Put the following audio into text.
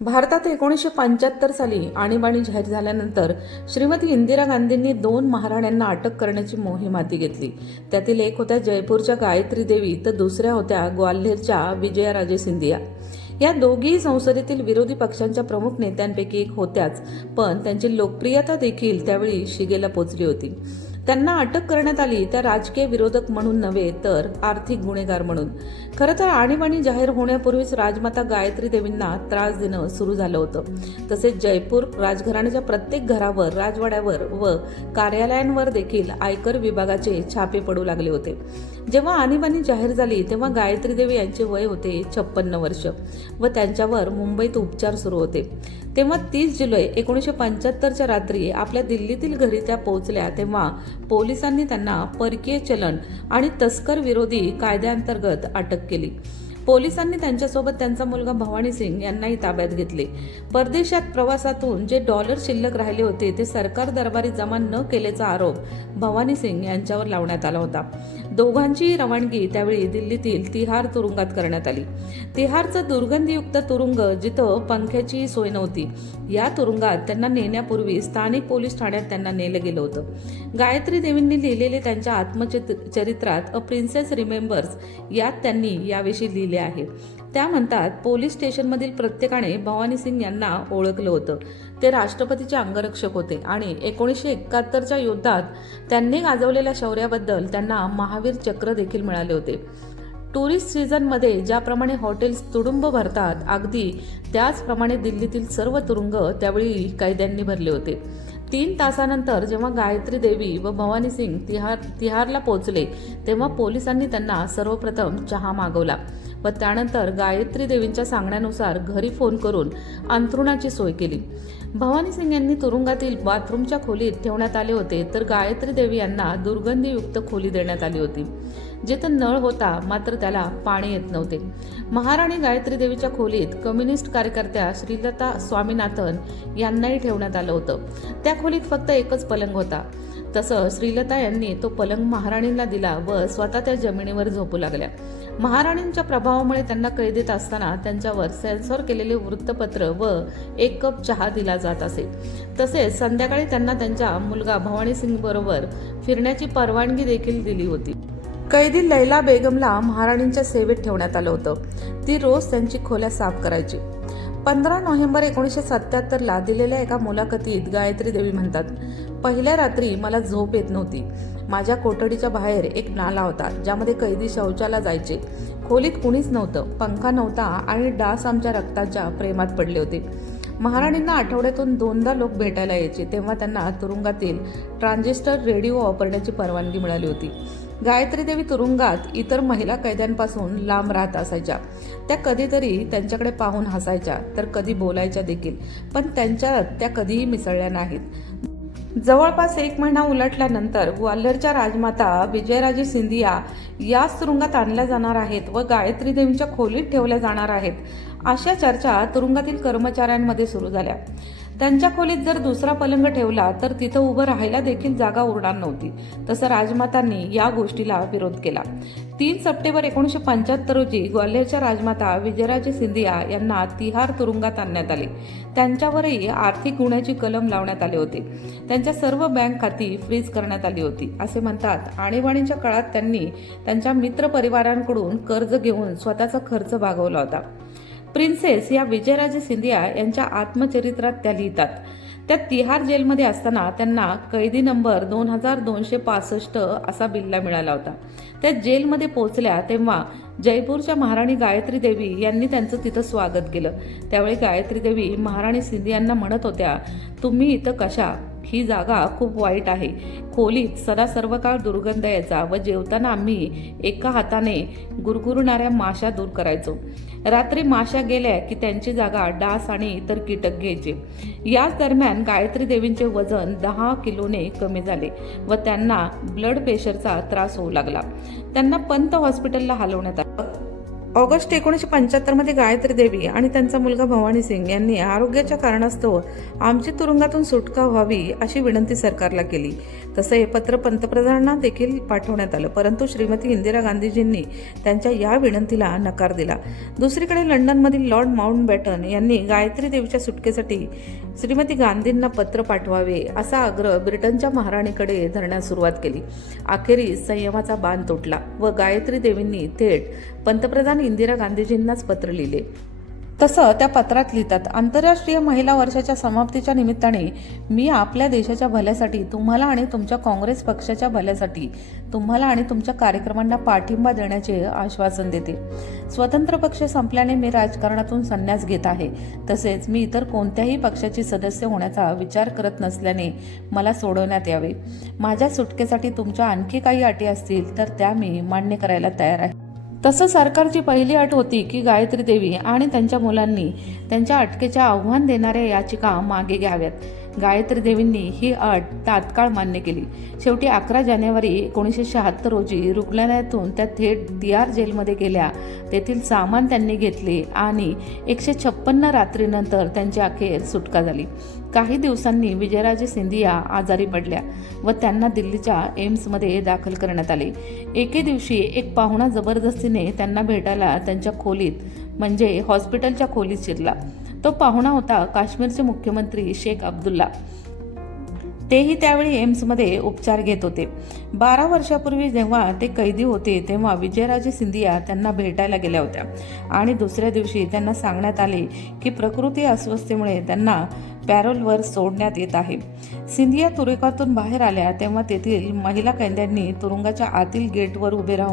भारतात एकोणीसशे पंच्याहत्तर साली आणीबाणी जाहीर झाल्यानंतर श्रीमती इंदिरा गांधींनी दोन महाराण्यांना अटक करण्याची मोहीम हाती घेतली. त्यातील एक होत्या जयपूरच्या गायत्री देवी तर दुसऱ्या होत्या ग्वाल्हेरच्या विजयाराजे सिंधिया. या दोघीही संसदेतील विरोधी पक्षांच्या प्रमुख नेत्यांपैकी एक होत्याच पण त्यांची लोकप्रियता देखील त्यावेळी शिगेला पोचली होती. त्यांना अटक करण्यात आली त्या राजकीय विरोधक म्हणून नव्हे तर आर्थिक गुन्हेगार म्हणून. खरं तर आणीबाणी जाहीर होण्यापूर्वीच राजमाता गायत्री देवींना त्रास देणं सुरू झालं होतं. तसेच जयपूर राजघराण्याच्या प्रत्येक घरावर राजवाड्यावर व कार्यालयांवर देखील आयकर विभागाचे छापे पडू लागले होते. जेव्हा आणीबाणी जाहीर झाली तेव्हा गायत्री देवी यांचे वय होते छप्पन्न वर्ष व त्यांच्यावर मुंबईत उपचार सुरू होते. तेव्हा तीस जुलै एकोणीसशे पंच्याहत्तरच्या रात्री आपल्या दिल्लीतील घरी त्या पोहोचल्या तेव्हा पोलिसांनी त्यांना परकीय चलन आणि तस्कर विरोधी कायद्याअंतर्गत अटक केली. पोलिसांनी त्यांच्यासोबत त्यांचा मुलगा भवानी सिंग यांनाही ताब्यात घेतले. परदेशात प्रवासातून जे डॉलर शिल्लक राहिले होते ते सरकार दरबारी जमा न केल्याचा आरोप भवानी सिंग यांच्यावर लावण्यात आला होता. दोघांची रवानगी त्यावेळी दिल्लीतील तिहार तुरुंगात करण्यात आली. तिहारचं दुर्गंधीयुक्त तुरुंग जिथं पंख्याची सोय नव्हती या तुरुंगात त्यांना नेण्यापूर्वी स्थानिक पोलीस ठाण्यात त्यांना नेलं गेलं होतं. गायत्री देवींनी लिहिलेले त्यांच्या आत्मचरित्रात अ प्रिन्सेस रिमेंबर्स यात त्यांनी याविषयी लिहिले आहे. त्या म्हणतात पोलीस स्टेशनमधील प्रत्येकाने भवानी सिंग यांना ओळखलं होतं. ते राष्ट्रपतीचे अंगरक्षक होते आणि एकोणीसशे एकाहत्तरच्या युद्धात त्यांनी गाजवलेल्या शौर्याबद्दल त्यांना महावीर चक्र देखील मिळाले होते. टुरिस्ट सीझनमध्ये ज्याप्रमाणे हॉटेल्स तुडुंब भरतात अगदी त्याचप्रमाणे दिल्लीतील सर्व तुरुंग त्यावेळी कैद्यांनी भरले होते. तीन तासानंतर जेव्हा गायत्री देवी व भवानी सिंग तिहार तिहारला पोहोचले तेव्हा पोलिसांनी त्यांना सर्वप्रथम चहा मागवला व त्यानंतर गायत्री देवींच्या सांगण्यानुसार घरी फोन करून अंथरुणाची सोय केली. भवानी सिंग यांनी तुरुंगातील बाथरूमच्या खोलीत ठेवण्यात आले होते तर गायत्री देवी यांना दुर्गंधीयुक्त खोली देण्यात आली होती. जिथं नळ होता मात्र त्याला पाणी येत नव्हते. महाराणी गायत्री देवीच्या खोलीत कम्युनिस्ट कार्यकर्त्या श्रीलता स्वामीनाथन यांनाही ठेवण्यात आलं होतं. त्या खोलीत फक्त एकच पलंग होता. तसं श्रीलता यांनी तो पलंग महाराणींना दिला व स्वतः त्या जमिनीवर झोपू लागल्या. महाराणींच्या प्रभावामुळे त्यांना कैदेत असताना त्यांच्यावर सेन्सॉर केलेले वृत्तपत्र व एक कप चहा दिला जात असे. तसेच संध्याकाळी त्यांना त्यांच्या मुलगा भवानी सिंग बरोबर फिरण्याची परवानगी देखील दिली होती. कैदी लैला बेगमला महाराणींच्या सेवेत ठेवण्यात आलं होतं. ती रोज त्यांची खोल्या साफ करायची. पंधरा नोव्हेंबर एकोणीसशे सत्याहत्तरला दिलेल्या एका मुलाखतीत गायत्री देवी म्हणतात पहिल्या रात्री मला झोप येत नव्हती. माझ्या कोठडीच्या बाहेर एक नाला होता ज्यामध्ये कैदी शौचाला जायचे. खोलीत कुणीच नव्हतं पंखा नव्हता आणि डास आमच्या रक्ताच्या प्रेमात पडले होते. महाराणींना आठवड्यातून दोनदा लोक भेटायला यायचे तेव्हा त्यांना तुरुंगातील ट्रान्झिस्टर रेडिओ वापरण्याची परवानगी मिळाली होती. गायत्री देवी तुरुंगात इतर महिला कैद्यांपासून लांब राहत असायच्या. त्या कधीतरी त्यांच्याकडे पाहून हसायच्या तर कधी बोलायच्या देखील पण त्यांच्यात त्या कधीही मिसळल्या नाहीत. जवळपास एक महिना उलटल्यानंतर ग्वाल्हेरच्या राजमाता विजयराजे सिंधिया याच तुरुंगात आणल्या जाणार आहेत व गायत्री देवींच्या खोलीत ठेवल्या जाणार आहेत. अशा चर्चा तुरुंगातील कर्मचाऱ्यांमध्ये सुरू झाल्या. त्यांच्या खोलीत जर दुसरा पलंग ठेवला तर तिथं उभं राहायला देखील जागा उरणार नव्हती. तसं राजमातांनी या गोष्टीला विरोध केला. तीन सप्टेंबर एकोणीसशे पंच्याहत्तर रोजी ग्वाल्हेरच्या राजमाता विजयराजे सिंधिया यांना तिहार तुरुंगात आणण्यात आले. त्यांच्यावरही आर्थिक गुन्ह्याची कलम लावण्यात आले होते. त्यांच्या सर्व बँक खाती फ्रीज करण्यात आली होती असे म्हणतात. आणीबाणीच्या काळात त्यांनी त्यांच्या मित्र परिवारांकडून कर्ज घेऊन स्वतःचा खर्च भागवला होता. प्रिन्सेस या विजयराजे सिंधिया यांच्या आत्मचरित्रात त्या लिहितात. त्या तिहार जेलमध्ये असताना त्यांना कैदी नंबर दोन हजार दोनशे पासष्ट असा बिल्ला मिळाला होता. त्या जेलमध्ये पोहोचल्या तेव्हा जयपूरच्या महाराणी गायत्री देवी यांनी त्यांचं तिथं स्वागत केलं. त्यावेळी गायत्री देवी महाराणी सिंधियांना म्हणत होत्या तुम्ही इथं कशा? ही जागा खूप वाईट आहे. खोलीत सदा सर्व काळ दुर्गंध यायचा व जेवताना आम्ही एका हाताने गुरगुरणाऱ्या माशा दूर करायचो. रात्री माशा गेल्या की त्यांची जागा डास आणि इतर कीटक घ्यायचे. याच दरम्यान गायत्री देवींचे वजन दहा किलोने कमी झाले व त्यांना ब्लड प्रेशरचा त्रास होऊ लागला. त्यांना पंत हॉस्पिटलला हलवण्यात आलं. ऑगस्ट एकोणीसशे पंच्याहत्तरमध्ये गायत्री देवी आणि त्यांचा मुलगा भवानी सिंग यांनी आरोग्याच्या कारणास्तव आमची तुरुंगातून सुटका व्हावी अशी विनंती सरकारला केली. तसं हे पत्र पंतप्रधानांना देखील पाठवण्यात आलं परंतु श्रीमती इंदिरा गांधीजींनी त्यांच्या या विनंतीला नकार दिला. दुसरीकडे लंडनमधील लॉर्ड माउंटबॅटन यांनी गायत्री देवीच्या सुटकेसाठी श्रीमती गांधींना पत्र पाठवावे असा आग्रह ब्रिटनच्या महाराणीकडे धरण्यास सुरुवात केली. अखेरीस संयमाचा बांध तुटला व गायत्री देवींनी थेट पंतप्रधान इंदिरा गांधीजींनाच पत्र लिहिले. तसं त्या पत्रात लिहितात आंतरराष्ट्रीय महिला वर्षाच्या समाप्तीच्या निमित्ताने मी आपल्या देशाच्या भल्यासाठी तुम्हाला आणि तुमच्या काँग्रेस पक्षाच्या भल्यासाठी तुम्हाला आणि तुमच्या कार्यक्रमांना पाठिंबा देण्याचे आश्वासन देते. स्वतंत्र पक्ष संपल्याने मी राजकारणातून संन्यास घेत आहे. तसेच मी इतर कोणत्याही पक्षाची सदस्य होण्याचा विचार करत नसल्याने मला सोडवण्यात यावे. माझ्या सुटकेसाठी तुमच्या आणखी काही अटी असतील तर त्या मी मान्य करायला तयार आहे. तसं सरकारची पहिली अट होती की गायत्री देवी आणि त्यांच्या मुलांनी त्यांच्या अटकेच्या आव्हान देणाऱ्या याचिका मागे घ्याव्यात. गायत्री देवींनी ही अट तात्काळ मान्य केली. शेवटी अकरा जानेवारी एकोणीसशे शहात्तर रोजी रुग्णालयातून त्या थेट दियार जेलमध्ये गेल्या. तेथील सामान त्यांनी घेतले आणि एकशे छप्पन्न रात्रीनंतर त्यांची अखेर सुटका झाली. काही दिवसांनी विजयराजे सिंधिया आजारी पडल्या व त्यांना दिल्लीच्या एम्समध्ये दाखल करण्यात आले. एके दिवशी एक पाहुणा जबरदस्तीने त्यांना भेटायला त्यांच्या खोलीत म्हणजे हॉस्पिटलच्या खोलीत शिरला. तो पाहुणा होता काश्मीरचे मुख्यमंत्री शेख अब्दुल्ला. तेही त्यावेळी एम्समध्ये उपचार घेत होते. बारा वर्षापूर्वी जेव्हा ते कैदी होते तेव्हा विजयराजे सिंधिया त्यांना भेटायला गेल्या होत्या. आणि दुसऱ्या दिवशी त्यांना सांगण्यात आले की प्रकृती अस्वस्थतेमुळे त्यांना पॅरोलवर सोडण्यात येत आहे. सिंधिया तुरुंगातून बाहेर आल्या तेव्हा तेथील महिला कैद्यांनी तुरुंगाच्या आतील गेटवर उभे राहून